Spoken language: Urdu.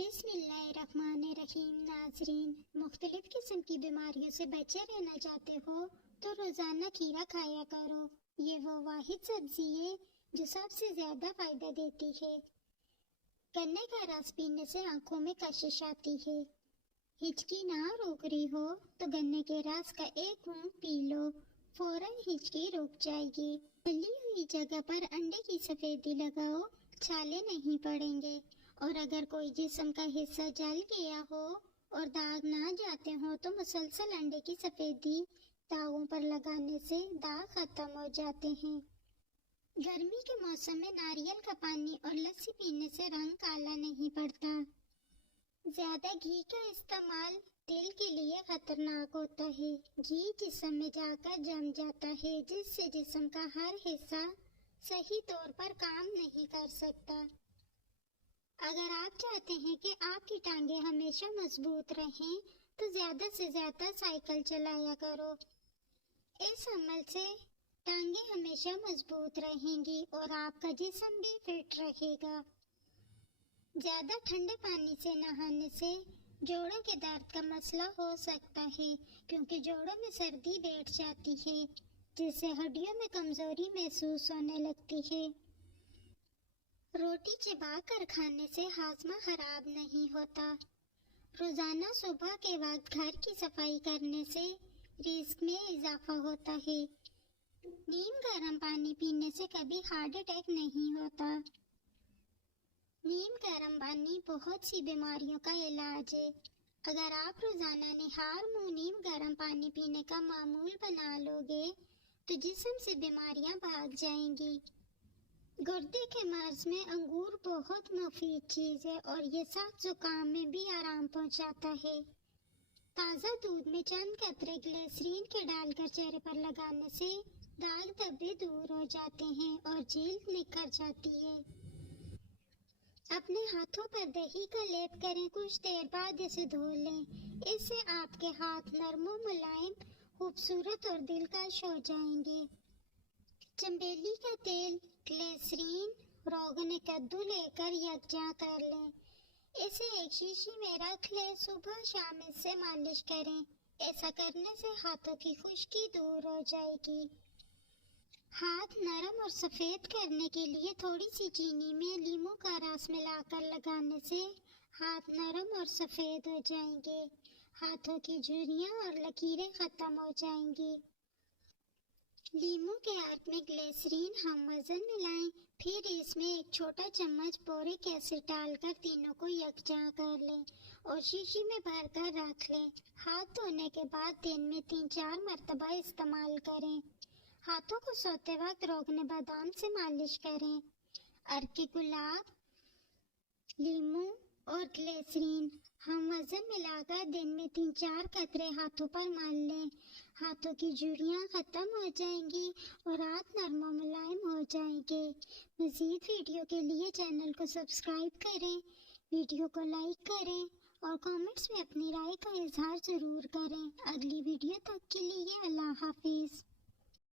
بسم اللہ الرحمن الرحیم۔ ناظرین، مختلف قسم کی بیماریوں سے بچے رہنا چاہتے ہو تو روزانہ کھیرا کھایا کرو۔ یہ وہ واحد سبزی ہے جو سب سے زیادہ فائدہ دیتی ہے۔ گنے کا رس پینے سے آنکھوں میں کشش آتی ہے۔ ہچکی نہ روک رہی ہو تو گنے کے رس کا ایک گھونٹ پی لو، فوراً ہچکی رک جائے گی۔ پھلی ہوئی جگہ پر انڈے کی سفیدی لگاؤ، چھالے نہیں پڑیں گے۔ اور اگر کوئی جسم کا حصہ جل گیا ہو اور داغ نہ جاتے ہوں تو مسلسل انڈے کی سفیدی داغوں پر لگانے سے داغ ختم ہو جاتے ہیں۔ گرمی کے موسم میں ناریل کا پانی اور لسی پینے سے رنگ کالا نہیں پڑتا۔ زیادہ گھی کا استعمال دل کے لیے خطرناک ہوتا ہے۔ گھی جسم میں جا کر جم جاتا ہے جس سے جسم کا ہر حصہ صحیح طور پر کام نہیں کر سکتا۔ اگر آپ چاہتے ہیں کہ آپ کی ٹانگیں ہمیشہ مضبوط رہیں تو زیادہ سے زیادہ سائیکل چلایا کرو۔ اس عمل سے ٹانگیں ہمیشہ مضبوط رہیں گی اور آپ کا جسم بھی فٹ رہے گا۔ زیادہ ٹھنڈے پانی سے نہانے سے جوڑوں کے درد کا مسئلہ ہو سکتا ہے کیونکہ جوڑوں میں سردی بیٹھ جاتی ہے جس سے ہڈیوں میں کمزوری محسوس ہونے لگتی ہے۔ روٹی چبا کر کھانے سے ہاضمہ خراب نہیں ہوتا۔ روزانہ صبح کے وقت گھر کی صفائی کرنے سے رزق میں اضافہ ہوتا ہے۔ نیم گرم پانی پینے سے کبھی ہارٹ اٹیک نہیں ہوتا۔ نیم گرم پانی بہت سی بیماریوں کا علاج ہے۔ اگر آپ روزانہ نہار منہ نیم گرم پانی پینے کا معمول بنا لو گے تو جسم سے بیماریاں بھاگ جائیں گی۔ گردے کے مرض میں انگور بہت مفید چیز ہے اور یہ سخت زکام میں بھی آرام پہنچاتا ہے۔ تازہ دودھ میں چند قطرے گلیسرین کے ڈال کر چہرے پر لگانے سے داغ دھبے دور ہو جاتے ہیں اور جلد نکھر جاتی ہے۔ اپنے ہاتھوں پر دہی کا لیپ کریں، کچھ دیر بعد اسے دھو لیں۔ اس سے آپ کے ہاتھ نرم و ملائم، خوبصورت اور دلکش ہو جائیں گے۔ چنبیلی کا تیل، گلیسرین، روغن کدو لے کر یکجا کر لیں۔ اسے ایک شیشی میں رکھ لیں، صبح شام اس سے مالش کریں۔ ایسا کرنے سے ہاتھوں کی خشکی دور ہو جائے گی۔ ہاتھ نرم اور سفید کرنے کے لیے تھوڑی سی چینی میں لیموں کا رس ملا کر لگانے سے ہاتھ نرم اور سفید ہو جائیں گے۔ ہاتھوں کی جھریاں اور لکیریں ختم ہو جائیں گی۔ لیموں کے ارک میں گلیسرین ہم وزن ملائیں، پھر اس میں ایک چھوٹا چمچ بورک ایسڈ ڈال کر تینوں کو یکجا کر لیں اور شیشی میں بھر کر رکھ لیں۔ ہاتھ دھونے کے بعد دن میں 3-4 مرتبہ استعمال کریں۔ ہاتھوں کو سوتے وقت روغن بادام سے مالش کریں۔ ارک گلاب، لیموں اور گلیسرین ہم وزن ملا کر دن میں 3-4 قطرے ہاتھوں پر مال لیں۔ ہاتھوں کی جھریاں ختم ہو جائیں گی اور ہاتھ نرم و ملائم ہو جائیں گے۔ مزید ویڈیو کے لیے چینل کو سبسکرائب کریں، ویڈیو کو لائک کریں اور کامنٹس میں اپنی رائے کا اظہار ضرور کریں۔ اگلی ویڈیو تک کے لیے اللہ حافظ۔